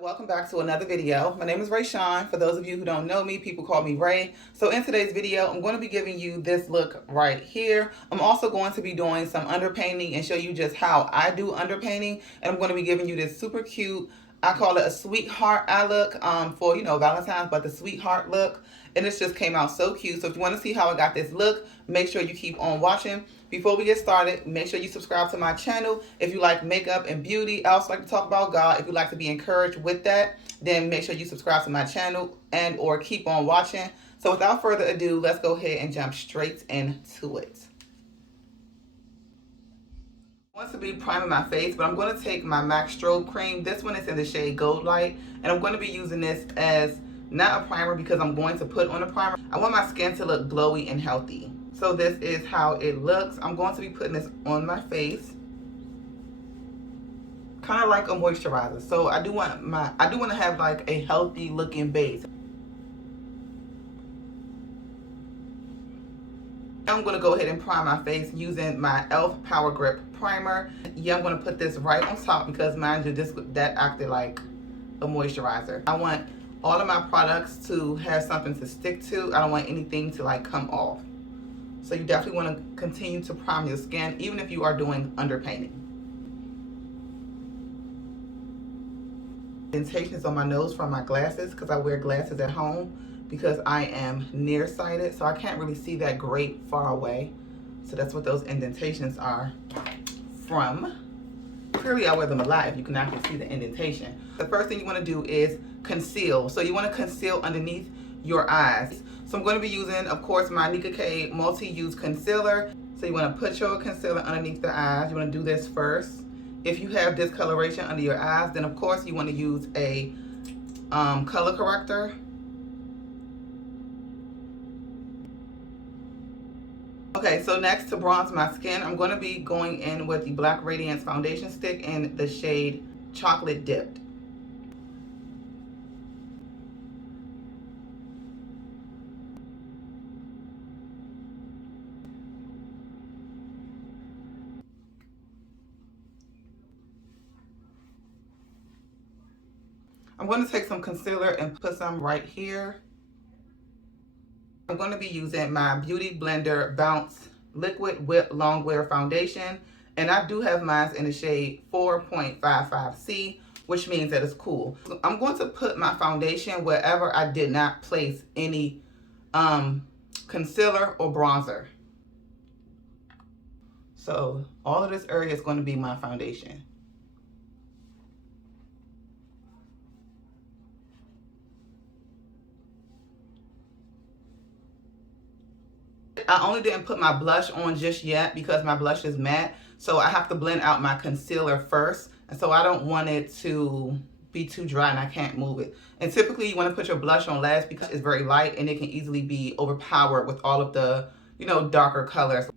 Welcome back to another video. My name is Ray Sean. For those of you who don't know me, people call me Ray. So in today's video, I'm going to be giving you this look right here. I'm also going to be doing some underpainting and show you just how I do underpainting. And I'm going to be giving you this super cute, I call it a sweetheart eye look for, Valentine's, but the sweetheart look. And this just came out so cute. So if you want to see how I got this look, make sure you keep on watching. Before we get started, make sure you subscribe to my channel. If you like makeup and beauty, I also like to talk about God. If you like to be encouraged with that, then make sure you subscribe to my channel and or keep on watching. So without further ado, let's go ahead and jump straight into it. I want to be priming my face, but I'm going to take my MAC Strobe Cream. This one is in the shade Gold Light, and I'm going to be using this as not a primer because I'm going to put on a primer. I want my skin to look glowy and healthy. So this is how it looks. I'm going to be putting this on my face, kind of like a moisturizer. So I do want to have like a healthy looking base. I'm going to go ahead and prime my face using my e.l.f. Power Grip Primer. Yeah, I'm going to put this right on top because mind you, that acted like a moisturizer. I want all of my products to have something to stick to. I don't want anything to like come off. So you definitely want to continue to prime your skin even if you are doing underpainting. Indentations on my nose from my glasses because I wear glasses at home because I am nearsighted, so I can't really see that great far away. So that's what those indentations are from. Clearly I wear them a lot if you can actually see the indentation. The first thing you want to do is conceal. So you want to conceal underneath your eyes. So I'm going to be using, of course, my Nika K multi-use concealer. So you want to put your concealer underneath the eyes. You want to do this first. If you have discoloration under your eyes, then of course you want to use a color corrector. Okay, so next to bronze my skin, I'm going to be going in with the Black Radiance Foundation Stick in the shade Chocolate Dipped. I'm going to take some concealer and put some right here. I'm going to be using my Beauty Blender Bounce Liquid Whip Longwear Foundation. And I do have mine in the shade 4.55C, which means that it's cool. So I'm going to put my foundation wherever I did not place any concealer or bronzer. So all of this area is going to be my foundation. I only didn't put my blush on just yet because my blush is matte. So I have to blend out my concealer first. And so I don't want it to be too dry and I can't move it. And typically you want to put your blush on last because it's very light and it can easily be overpowered with all of the, darker colors.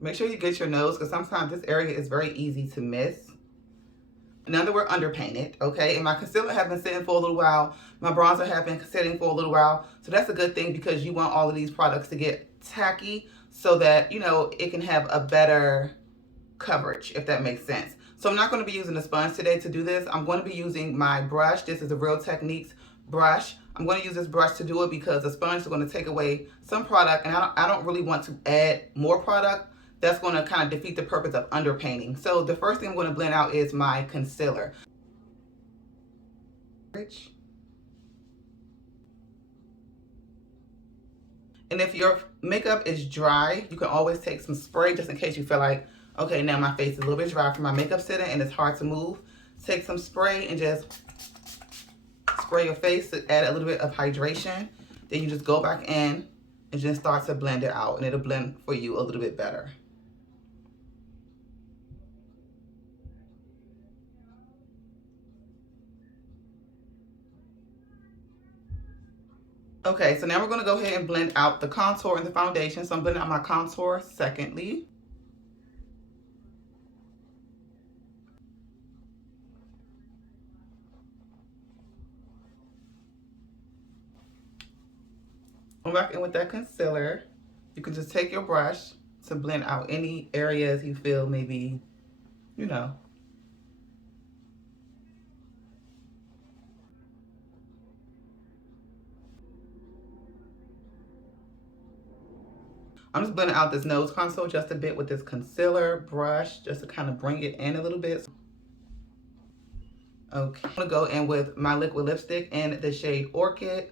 Make sure you get your nose because sometimes this area is very easy to miss. Now that we're underpainted, okay, and my concealer has been sitting for a little while, my bronzer has been sitting for a little while, so that's a good thing because you want all of these products to get tacky so that, it can have a better coverage, if that makes sense. So I'm not going to be using a sponge today to do this. I'm going to be using my brush. This is a Real Techniques brush. I'm going to use this brush to do it because the sponge is going to take away some product, and I don't really want to add more product. That's going to kind of defeat the purpose of underpainting. So the first thing I'm going to blend out is my concealer. And if your makeup is dry, you can always take some spray just in case you feel like, okay, now my face is a little bit dry from my makeup sitting and it's hard to move. Take some spray and just spray your face to add a little bit of hydration. Then you just go back in and just start to blend it out, and it'll blend for you a little bit better. Okay, so now we're going to go ahead and blend out the contour and the foundation. So I'm blending out my contour secondly. Go back in with that concealer. You can just take your brush to blend out any areas you feel maybe, I'm just blending out this nose contour just a bit with this concealer brush, just to kind of bring it in a little bit. Okay, I'm gonna go in with my liquid lipstick in the shade Orchid.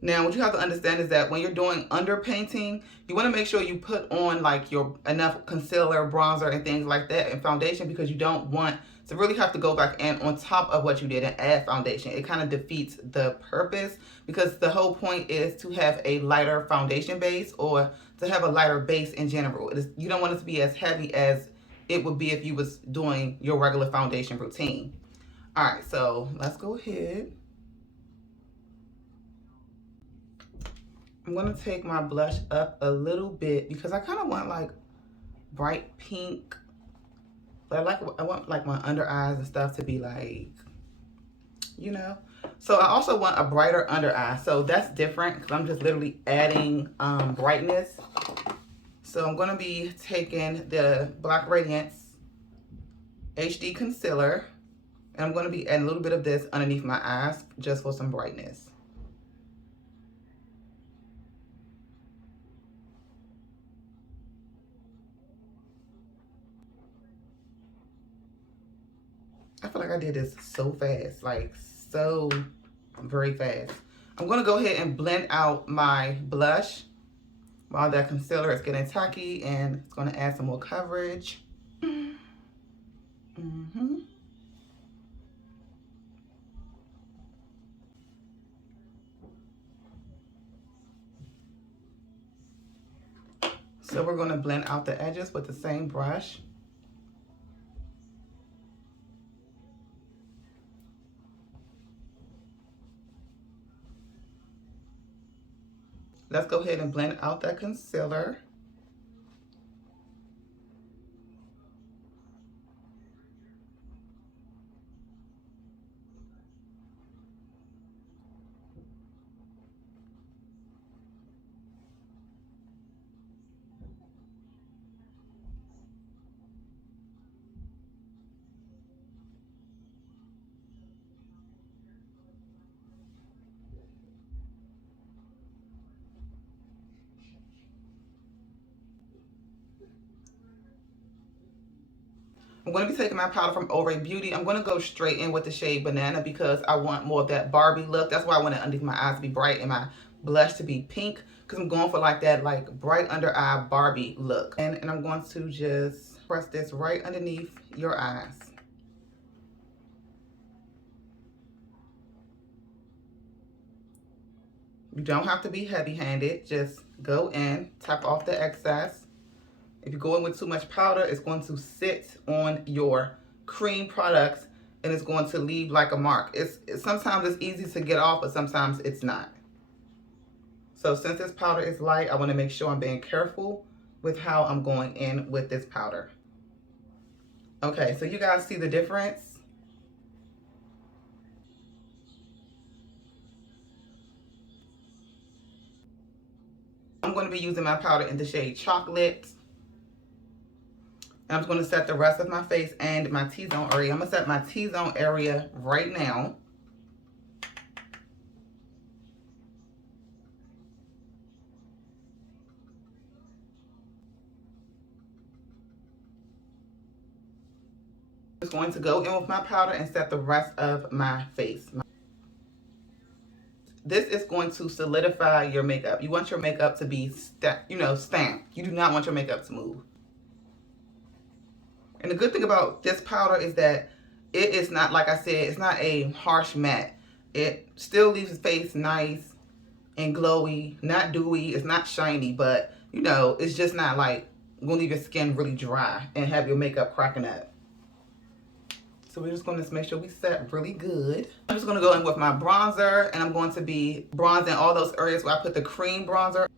Now, what you have to understand is that when you're doing underpainting, you want to make sure you put on like your enough concealer, bronzer, and things like that, and foundation, because you don't want to really have to go back in on top of what you did and add foundation. It kind of defeats the purpose, because the whole point is to have a lighter foundation base, or to have a lighter base in general. You don't want it to be as heavy as it would be if you was doing your regular foundation routine. All right, so let's go ahead. I'm going to take my blush up a little bit because I kind of want like bright pink, but I want like my under eyes and stuff to be like, you know. So I also want a brighter under eye, so that's different because I'm just literally adding brightness. So I'm going to be taking the Black Radiance HD concealer, and I'm going to be adding a little bit of this underneath my eyes just for some brightness. I feel like I did this so fast, like so very fast. I'm gonna go ahead and blend out my blush while that concealer is getting tacky, and it's gonna add some more coverage. So we're gonna blend out the edges with the same brush. Let's go ahead and blend out that concealer. I'm going to be taking my powder from ORAYBEAUTY. I'm going to go straight in with the shade Banana because I want more of that Barbie look. That's why I want it underneath my eyes to be bright and my blush to be pink, because I'm going for like that like bright under eye Barbie look. And I'm going to just press this right underneath your eyes. You don't have to be heavy-handed. Just go in, tap off the excess. If you go in with too much powder, it's going to sit on your cream products and it's going to leave like a mark. Sometimes it's easy to get off, but sometimes it's not. So since this powder is light, I want to make sure I'm being careful with how I'm going in with this powder. Okay, so you guys see the difference? I'm going to be using my powder in the shade Chocolate. And I'm going to set the rest of my face and my T-zone area. I'm going to set my T-zone area right now. I'm just going to go in with my powder and set the rest of my face. This is going to solidify your makeup. You want your makeup to be, stamped. You do not want your makeup to move. And the good thing about this powder is that it is not, like I said, it's not a harsh matte. It still leaves the face nice and glowy, not dewy, it's not shiny, but it's just not like gonna leave your skin really dry and have your makeup cracking up. So we're just gonna make sure we set really good. I'm just gonna go in with my bronzer, and I'm going to be bronzing all those areas where I put the cream bronzer.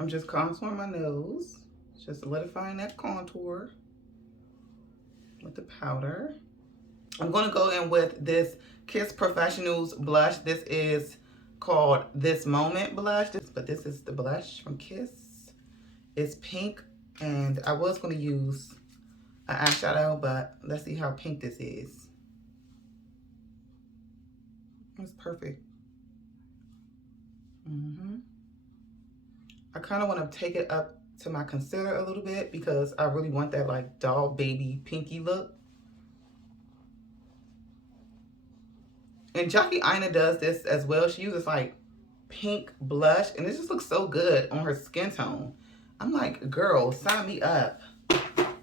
I'm just contouring my nose, just solidifying that contour with the powder. I'm going to go in with this Kiss Professionals blush. This is called This Moment blush, but this is the blush from Kiss. is pink, and I was going to use an eyeshadow, but let's see how pink this is. It's perfect. I kind of want to take it up to my concealer a little bit because I really want that like doll baby pinky look. And Jackie Aina does this as well. She uses like pink blush, and it just looks so good on her skin tone. I'm like, girl, sign me up.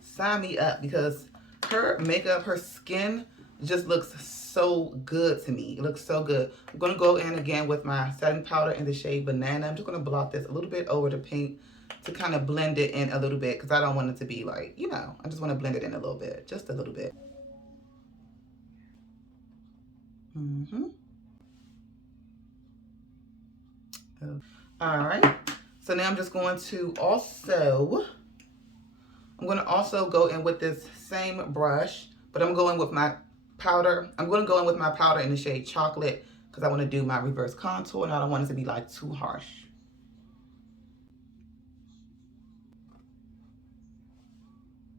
Sign me up, because her makeup, her skin just looks so good to me. It looks so good. I'm going to go in again with my setting powder in the shade Banana. I'm just going to blot this a little bit over the pink to kind of blend it in a little bit, because I don't want it to be like, you know, I just want to blend it in a little bit, just a little bit. All right. So now I'm just going to also, I'm going to also go in with this same brush, but I'm going with my powder. I'm going to go in with my powder in the shade Chocolate, because I want to do my reverse contour and I don't want it to be like too harsh.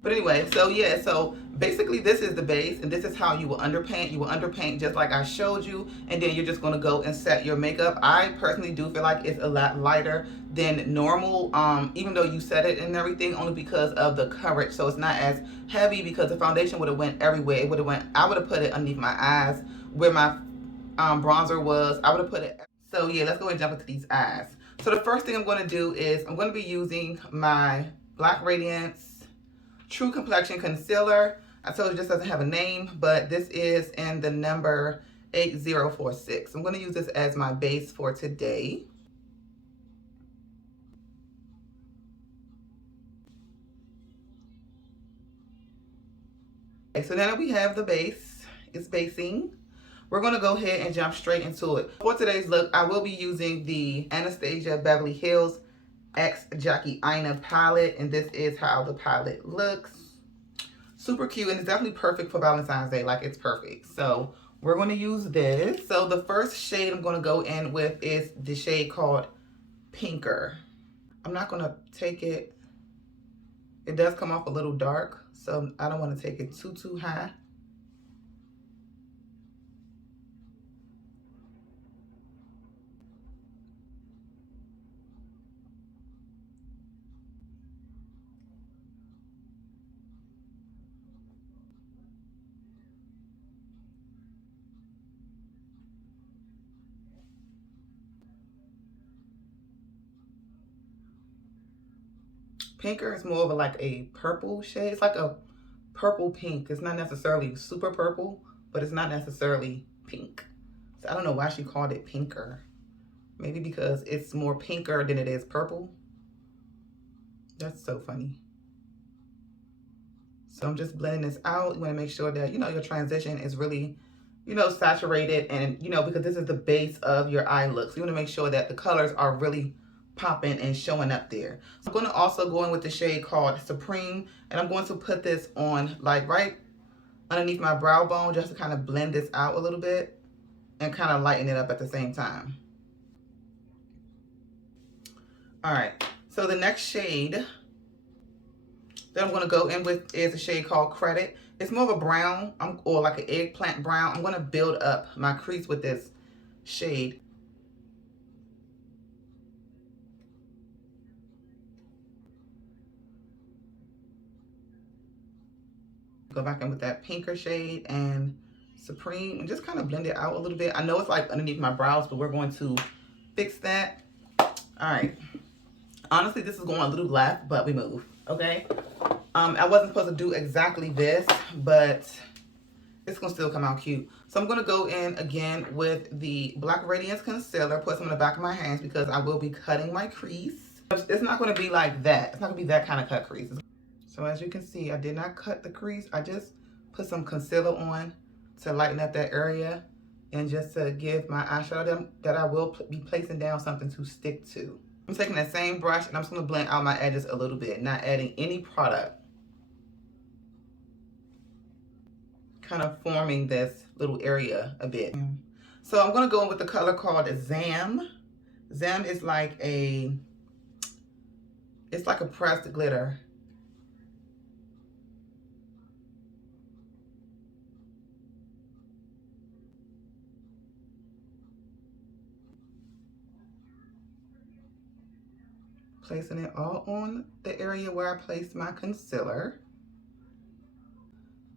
But anyway, so yeah, so basically this is the base, and this is how you will underpaint. You will underpaint just like I showed you, and then you're just going to go and set your makeup. I personally do feel like it's a lot lighter than normal, even though you set it and everything, only because of the coverage. So it's not as heavy, because the foundation would have went everywhere. It would have went, I would have put it underneath my eyes where my bronzer was. I would have put it. So yeah, let's go and jump into these eyes. So the first thing I'm going to do is I'm going to be using my Black Radiance True Complexion Concealer. I told you this doesn't have a name, but this is in the number 8046. I'm going to use this as my base for today. Okay, so now that we have the base, it's basing, we're going to go ahead and jump straight into it. For today's look, I will be using the Anastasia Beverly Hills X Jackie Aina palette, and this is how the palette looks. Super cute, and it's definitely perfect for Valentine's Day. Like, it's perfect. So we're going to use this. So the first shade I'm going to go in with is the shade called Pinker. I'm not going to take it. It does come off a little dark, so I don't want to take it too high. Pinker is more of like a purple shade. It's like a purple pink. It's not necessarily super purple, but it's not necessarily pink. So I don't know why she called it Pinker. Maybe because it's more pinker than it is purple. That's so funny. So I'm just blending this out. You want to make sure that, you know, your transition is really, you know, saturated, and, you know, because this is the base of your eye look. So you want to make sure that the colors are really popping and showing up there. So I'm going to also go in with the shade called Supreme, and I'm going to put this on like right underneath my brow bone, just to kind of blend this out a little bit and kind of lighten it up at the same time. All right, so the next shade that I'm going to go in with is a shade called Credit. It's more of a brown, or like an eggplant brown. I'm going to build up my crease with this shade. Go back in with that pinker shade and Supreme, and just kind of blend it out a little bit. I know it's like underneath my brows, but we're going to fix that. All right. Honestly, this is going a little left, but we move, okay? I wasn't supposed to do exactly this, but it's going to still come out cute. So I'm going to go in again with the Black Radiance Concealer, put some in the back of my hands because I will be cutting my crease. It's not going to be like that. It's not going to be that kind of cut crease. So as you can see, I did not cut the crease. I just put some concealer on to lighten up that area, and just to give my eyeshadow that I will be placing down something to stick to. I'm taking that same brush and I'm just going to blend out my edges a little bit, not adding any product. Kind of forming this little area a bit. So I'm going to go in with the color called Zam. Zam is like a It's like a pressed glitter. Placing it all on the area where I placed my concealer.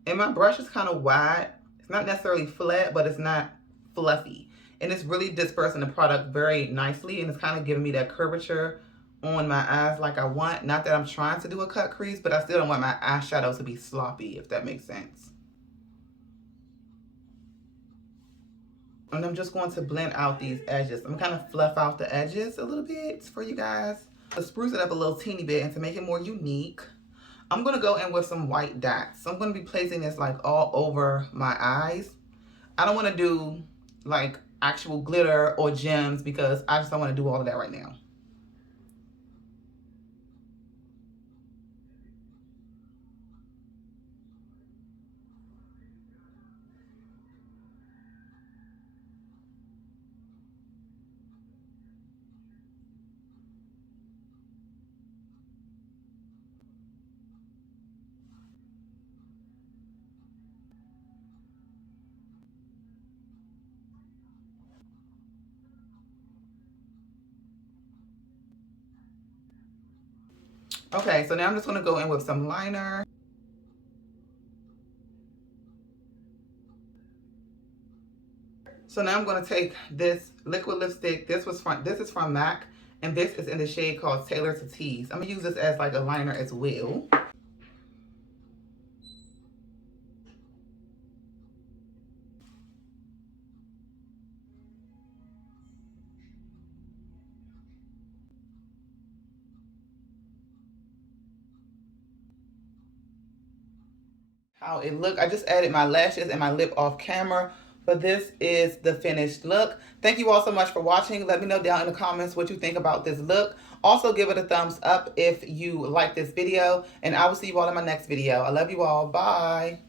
And my brush is kind of wide. It's not necessarily flat, but it's not fluffy. And it's really dispersing the product very nicely, and it's kind of giving me that curvature on my eyes like I want. Not that I'm trying to do a cut crease, but I still don't want my eyeshadow to be sloppy, if that makes sense. And I'm just going to blend out these edges. I'm kind of fluff out the edges a little bit for you guys. To spruce it up a little teeny bit and to make it more unique, I'm going to go in with some white dots. So I'm going to be placing this like all over my eyes. I don't want to do like actual glitter or gems because I just don't want to do all of that right now. Okay, so now I'm just going to go in with some liner. So now I'm going to take this liquid lipstick. This is from MAC, and this is in the shade called Tailor to Tease. I'm going to use this as like a liner as well. How it look. I just added my lashes and my lip off camera, but this is the finished look. Thank you all so much for watching. Let me know down in the comments what you think about this look. Also give it a thumbs up if you like this video, and I will see you all in my next video. I love you all. Bye.